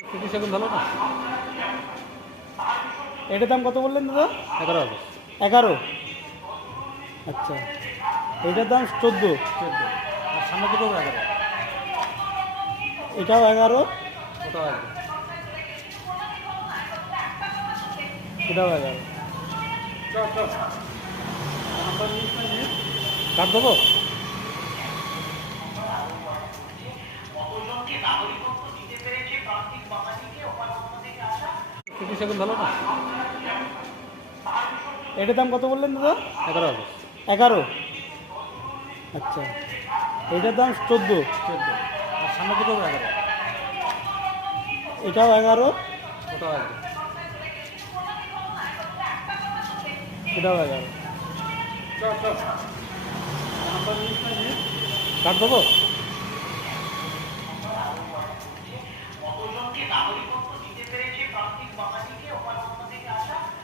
সুতি সেগুন ভালো না? এটার দাম কত বললেন দাদা? 11,000। 11। আচ্ছা, এটার দাম 14। 14। আর সামনে দুটো 11। এটাও 11, ওটাও 11। এটাও 11। কাট দেবো? সুতি সেগুন ভালো না? এটার দাম কত বললেন দাদা? 11,000। 11। আচ্ছা, এটার দাম 14। 14। আর সামনে দুটো 11। এটাও 11, ওটাও 11। এটাও 11। কাট দেবো?